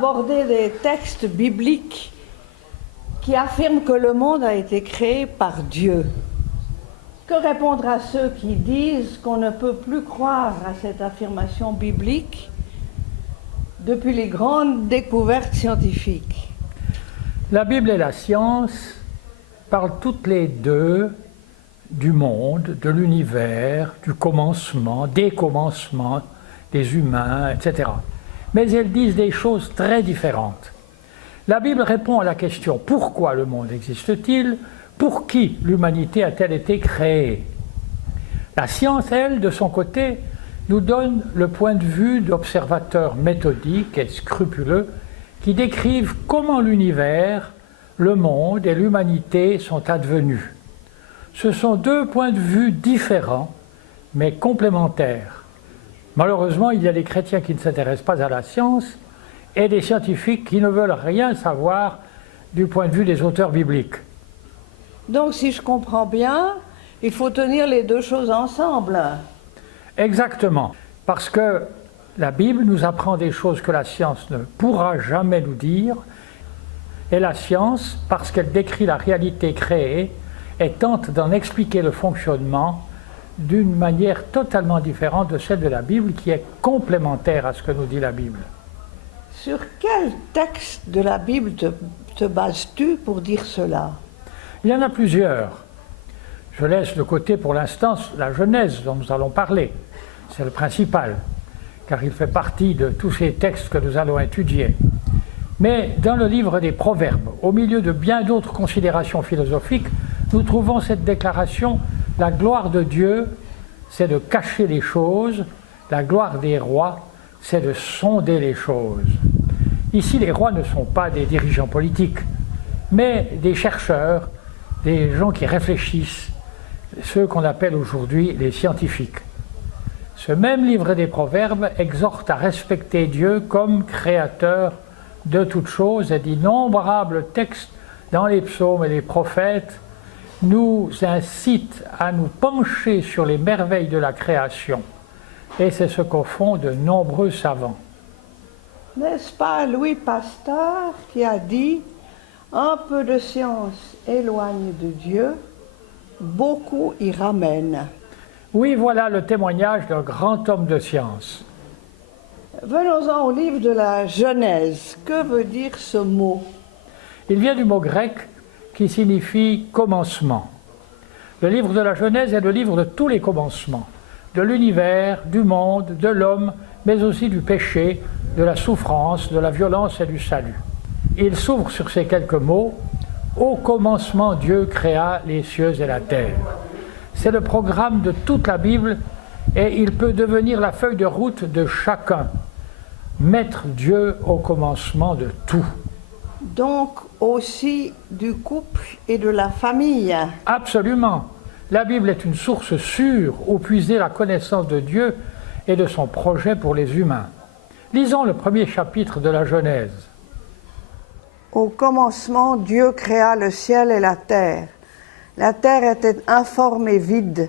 aborder des textes bibliques qui affirment que le monde a été créé par Dieu. Que répondre à ceux qui disent qu'on ne peut plus croire à cette affirmation biblique depuis les grandes découvertes scientifiques? La Bible et la science parlent toutes les deux du monde, de l'univers, du commencement, des commencements, des humains, etc. Mais elles disent des choses très différentes. La Bible répond à la question « Pourquoi le monde existe-t-il ? Pour qui l'humanité a-t-elle été créée ?» La science, elle, de son côté, nous donne le point de vue d'observateurs méthodiques et scrupuleux qui décrivent comment l'univers, le monde et l'humanité sont advenus. Ce sont deux points de vue différents, mais complémentaires. Malheureusement, il y a des chrétiens qui ne s'intéressent pas à la science et des scientifiques qui ne veulent rien savoir du point de vue des auteurs bibliques. Donc, si je comprends bien, il faut tenir les deux choses ensemble. Exactement, parce que la Bible nous apprend des choses que la science ne pourra jamais nous dire, et la science, parce qu'elle décrit la réalité créée, et tente d'en expliquer le fonctionnement d'une manière totalement différente de celle de la Bible, qui est complémentaire à ce que nous dit la Bible. Sur quel texte de la Bible te bases-tu pour dire cela? Il y en a plusieurs. Je laisse de côté pour l'instant la Genèse dont nous allons parler. C'est le principal, car il fait partie de tous ces textes que nous allons étudier. Mais dans le livre des Proverbes, au milieu de bien d'autres considérations philosophiques, nous trouvons cette déclaration « La gloire de Dieu, c'est de cacher les choses, la gloire des rois, c'est de sonder les choses. » Ici, les rois ne sont pas des dirigeants politiques, mais des chercheurs, des gens qui réfléchissent, ceux qu'on appelle aujourd'hui les scientifiques. Ce même livre des Proverbes exhorte à respecter Dieu comme créateur de toutes choses, et d'innombrables textes dans les psaumes et les prophètes nous incitent à nous pencher sur les merveilles de la création. Et c'est ce qu'en font de nombreux savants. N'est-ce pas Louis Pasteur qui a dit « Un peu de science éloigne de Dieu, beaucoup y ramène ». Oui, voilà le témoignage d'un grand homme de science. Venons-en au livre de la Genèse. Que veut dire ce mot? Il vient du mot grec qui signifie « commencement ». Le livre de la Genèse est le livre de tous les commencements, de l'univers, du monde, de l'homme, mais aussi du péché, de la souffrance, de la violence et du salut. Il s'ouvre sur ces quelques mots « Au commencement, Dieu créa les cieux et la terre ». C'est le programme de toute la Bible et il peut devenir la feuille de route de chacun. Mettre Dieu au commencement de tout. Donc aussi du couple et de la famille. Absolument. La Bible est une source sûre où puiser la connaissance de Dieu et de son projet pour les humains. Lisons le premier chapitre de la Genèse. Au commencement, Dieu créa le ciel et la terre. La terre était informe et vide,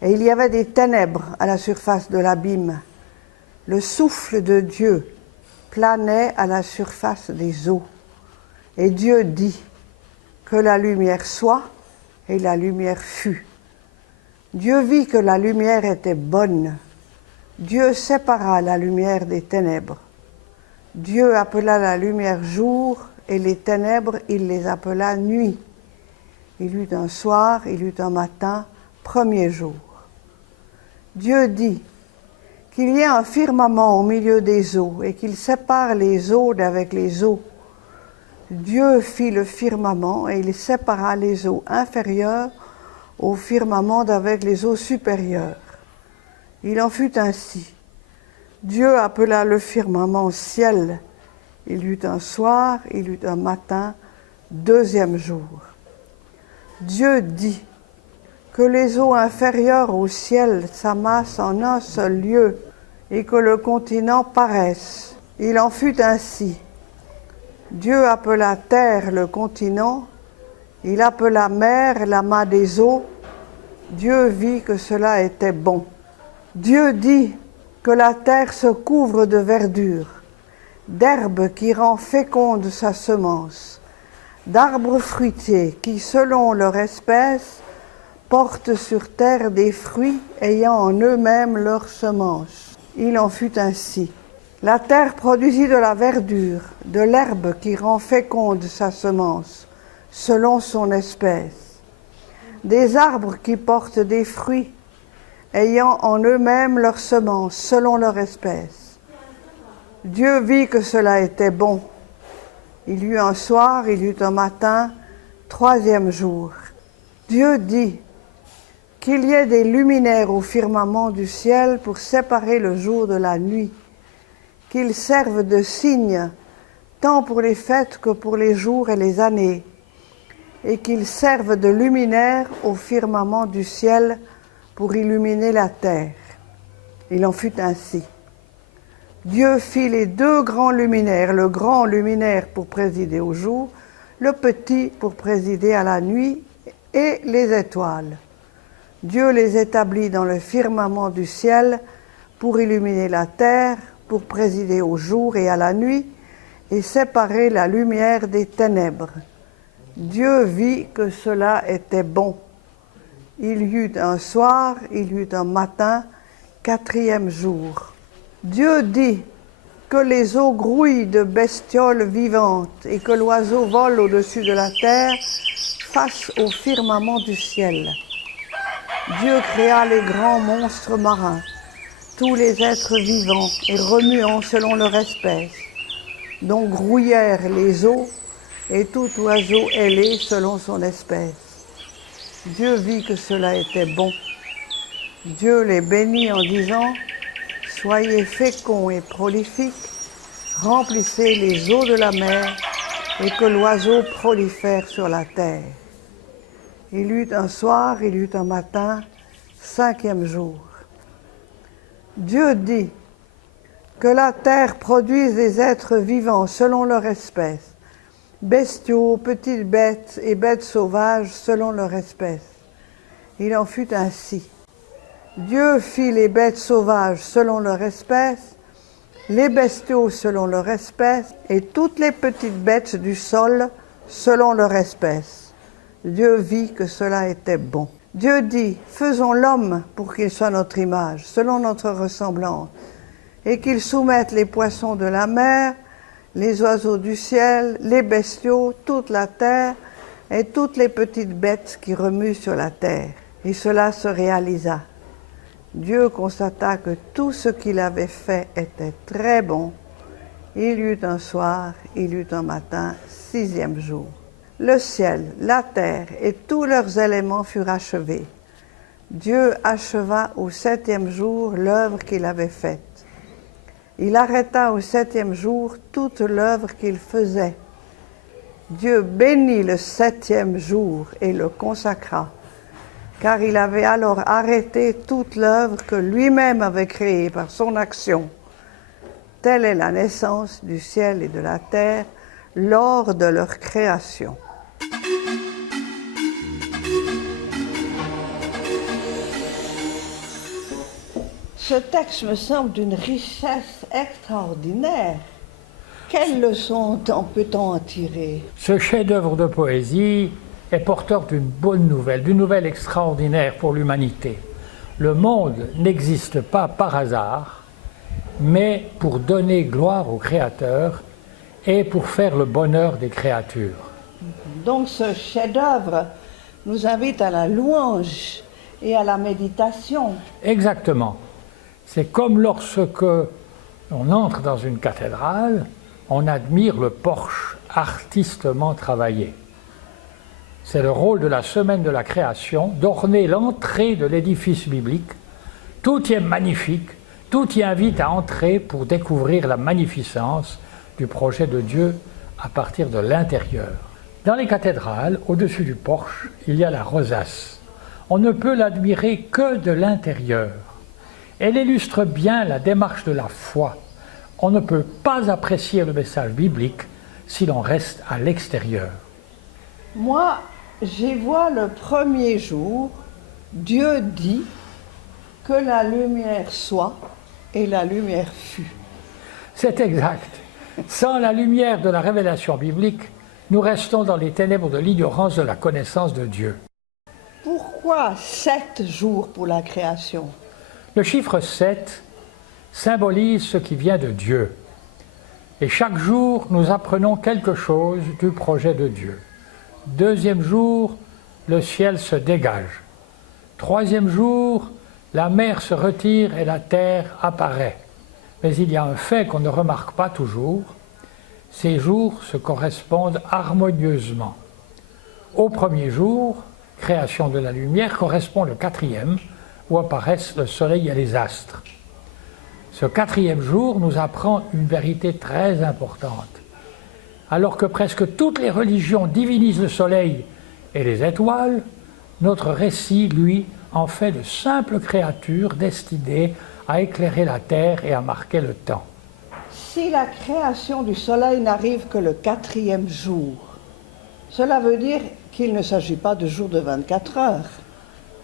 et il y avait des ténèbres à la surface de l'abîme. Le souffle de Dieu planait à la surface des eaux. Et Dieu dit que la lumière soit, et la lumière fut. Dieu vit que la lumière était bonne. Dieu sépara la lumière des ténèbres. Dieu appela la lumière jour, et les ténèbres, il les appela nuit. Il eut un soir, il eut un matin, premier jour. Dieu dit qu'il y ait un firmament au milieu des eaux et qu'il sépare les eaux d'avec les eaux. Dieu fit le firmament et il sépara les eaux inférieures au firmament d'avec les eaux supérieures. Il en fut ainsi. Dieu appela le firmament ciel. Il eut un soir, il eut un matin, deuxième jour. Dieu dit que les eaux inférieures au ciel s'amassent en un seul lieu et que le continent paraisse. Il en fut ainsi. Dieu appela terre le continent, il appela mer l'amas des eaux. Dieu vit que cela était bon. Dieu dit que la terre se couvre de verdure, d'herbe qui rend féconde sa semence, d'arbres fruitiers qui, selon leur espèce, portent sur terre des fruits ayant en eux-mêmes leur semence. Il en fut ainsi. La terre produisit de la verdure, de l'herbe qui rend féconde sa semence, selon son espèce, des arbres qui portent des fruits, ayant en eux-mêmes leur semence, selon leur espèce. Dieu vit que cela était bon. Il y eut un soir, il y eut un matin, troisième jour. Dieu dit qu'il y ait des luminaires au firmament du ciel pour séparer le jour de la nuit, qu'ils servent de signes tant pour les fêtes que pour les jours et les années, et qu'ils servent de luminaires au firmament du ciel pour illuminer la terre. Il en fut ainsi. Dieu fit les deux grands luminaires, le grand luminaire pour présider au jour, le petit pour présider à la nuit, et les étoiles. Dieu les établit dans le firmament du ciel pour illuminer la terre, pour présider au jour et à la nuit, et séparer la lumière des ténèbres. Dieu vit que cela était bon. Il y eut un soir, il y eut un matin, quatrième jour. Dieu dit que les eaux grouillent de bestioles vivantes et que l'oiseau vole au-dessus de la terre face au firmament du ciel. Dieu créa les grands monstres marins, tous les êtres vivants et remuants selon leur espèce, dont grouillèrent les eaux et tout oiseau ailé selon son espèce. Dieu vit que cela était bon. Dieu les bénit en disant « Soyez féconds et prolifiques, remplissez les eaux de la mer et que l'oiseau prolifère sur la terre. » Il y eut un soir, il y eut un matin, cinquième jour. Dieu dit que la terre produise des êtres vivants selon leur espèce, bestiaux, petites bêtes et bêtes sauvages selon leur espèce. Il en fut ainsi. Dieu fit les bêtes sauvages selon leur espèce, les bestiaux selon leur espèce, et toutes les petites bêtes du sol selon leur espèce. Dieu vit que cela était bon. Dieu dit, faisons l'homme pour qu'il soit notre image, selon notre ressemblance, et qu'il soumette les poissons de la mer, les oiseaux du ciel, les bestiaux, toute la terre, et toutes les petites bêtes qui remuent sur la terre. Et cela se réalisa. Dieu constata que tout ce qu'il avait fait était très bon. Il y eut un soir, il y eut un matin, sixième jour. Le ciel, la terre et tous leurs éléments furent achevés. Dieu acheva au septième jour l'œuvre qu'il avait faite. Il arrêta au septième jour toute l'œuvre qu'il faisait. Dieu bénit le septième jour et le consacra, car il avait alors arrêté toute l'œuvre que lui-même avait créée par son action. Telle est la naissance du ciel et de la terre lors de leur création. Ce texte me semble d'une richesse extraordinaire. Quelles leçons peut-on en tirer? Ce chef-d'œuvre de poésie est porteur d'une bonne nouvelle, d'une nouvelle extraordinaire pour l'humanité. Le monde n'existe pas par hasard, mais pour donner gloire au Créateur et pour faire le bonheur des créatures. Donc ce chef-d'œuvre nous invite à la louange et à la méditation. Exactement. C'est comme lorsque on entre dans une cathédrale, on admire le porche artistement travaillé. C'est le rôle de la semaine de la création, d'orner l'entrée de l'édifice biblique. Tout y est magnifique, tout y invite à entrer pour découvrir la magnificence du projet de Dieu à partir de l'intérieur. Dans les cathédrales, au-dessus du porche, il y a la rosace. On ne peut l'admirer que de l'intérieur. Elle illustre bien la démarche de la foi. On ne peut pas apprécier le message biblique si l'on reste à l'extérieur. Moi, j'y vois le premier jour, Dieu dit que la lumière soit et la lumière fut. C'est exact. Sans la lumière de la révélation biblique, nous restons dans les ténèbres de l'ignorance de la connaissance de Dieu. Pourquoi 7 jours pour la création? Le chiffre 7 symbolise ce qui vient de Dieu. Et chaque jour, nous apprenons quelque chose du projet de Dieu. Deuxième jour, le ciel se dégage. Troisième jour, la mer se retire et la terre apparaît. Mais il y a un fait qu'on ne remarque pas toujours. Ces jours se correspondent harmonieusement. Au premier jour, création de la lumière, correspond le 4e, où apparaissent le soleil et les astres. Ce 4e jour nous apprend une vérité très importante. Alors que presque toutes les religions divinisent le soleil et les étoiles, notre récit, lui, en fait de simples créatures destinées à éclairer la terre et à marquer le temps. Si la création du soleil n'arrive que le 4e jour, cela veut dire qu'il ne s'agit pas de jour de 24 heures.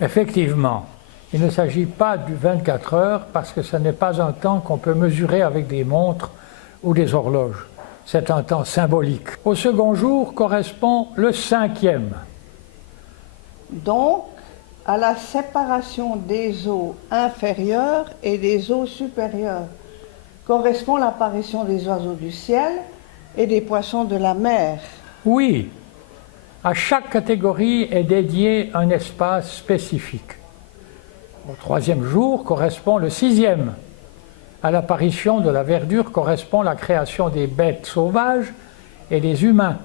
Effectivement, il ne s'agit pas du 24 heures parce que ce n'est pas un temps qu'on peut mesurer avec des montres ou des horloges. C'est un temps symbolique. Au second jour correspond le 5e. Donc, à la séparation des eaux inférieures et des eaux supérieures correspond l'apparition des oiseaux du ciel et des poissons de la mer. Oui, à chaque catégorie est dédié un espace spécifique. Au 3e jour correspond le 6e. À l'apparition de la verdure correspond la création des bêtes sauvages et des humains,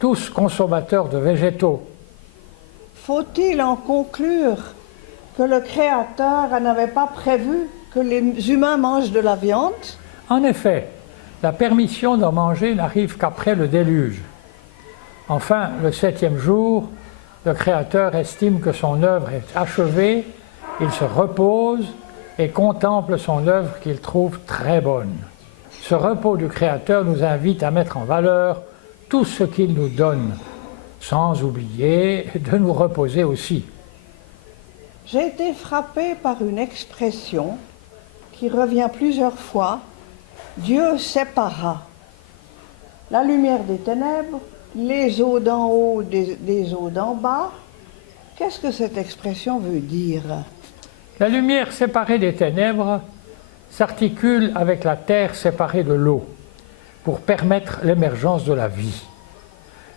tous consommateurs de végétaux. Faut-il en conclure que le Créateur n'avait pas prévu que les humains mangent de la viande? En effet, la permission d'en manger n'arrive qu'après le déluge. Enfin, le 7e jour, le Créateur estime que son œuvre est achevée, il se repose et contemple son œuvre qu'il trouve très bonne. Ce repos du Créateur nous invite à mettre en valeur tout ce qu'il nous donne, sans oublier de nous reposer aussi. J'ai été frappée par une expression qui revient plusieurs fois. Dieu sépara la lumière des ténèbres, les eaux d'en haut des eaux d'en bas. Qu'est-ce que cette expression veut dire? La lumière séparée des ténèbres s'articule avec la terre séparée de l'eau pour permettre l'émergence de la vie.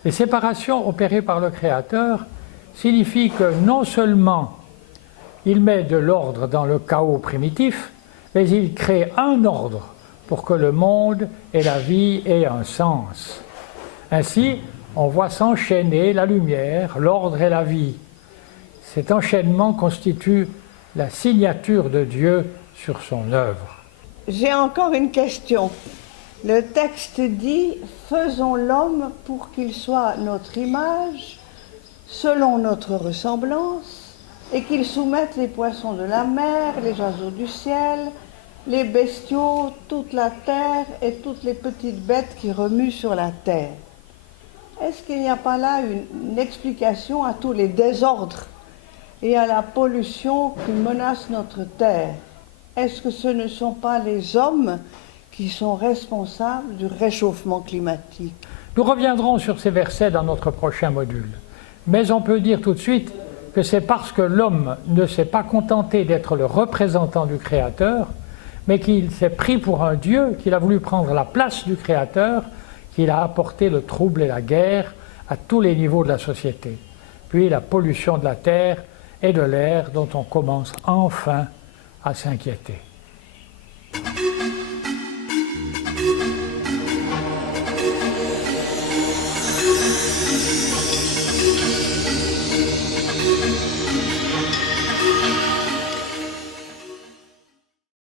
Les séparations opérées par le Créateur signifient que non seulement il met de l'ordre dans le chaos primitif, mais il crée un ordre pour que le monde et la vie aient un sens. Ainsi, on voit s'enchaîner la lumière, l'ordre et la vie. Cet enchaînement constitue la signature de Dieu sur son œuvre. J'ai encore une question. Le texte dit « Faisons l'homme pour qu'il soit notre image, selon notre ressemblance, et qu'il soumette les poissons de la mer, les oiseaux du ciel, les bestiaux, toute la terre et toutes les petites bêtes qui remuent sur la terre. » Est-ce qu'il n'y a pas là une explication à tous les désordres et à la pollution qui menace notre terre? Est-ce que ce ne sont pas les hommes qui sont responsables du réchauffement climatique? Nous reviendrons sur ces versets dans notre prochain module. Mais on peut dire tout de suite que c'est parce que l'homme ne s'est pas contenté d'être le représentant du Créateur, mais qu'il s'est pris pour un Dieu, qu'il a voulu prendre la place du Créateur, qu'il a apporté le trouble et la guerre à tous les niveaux de la société. Puis la pollution de la terre et de l'air dont on commence enfin à s'inquiéter.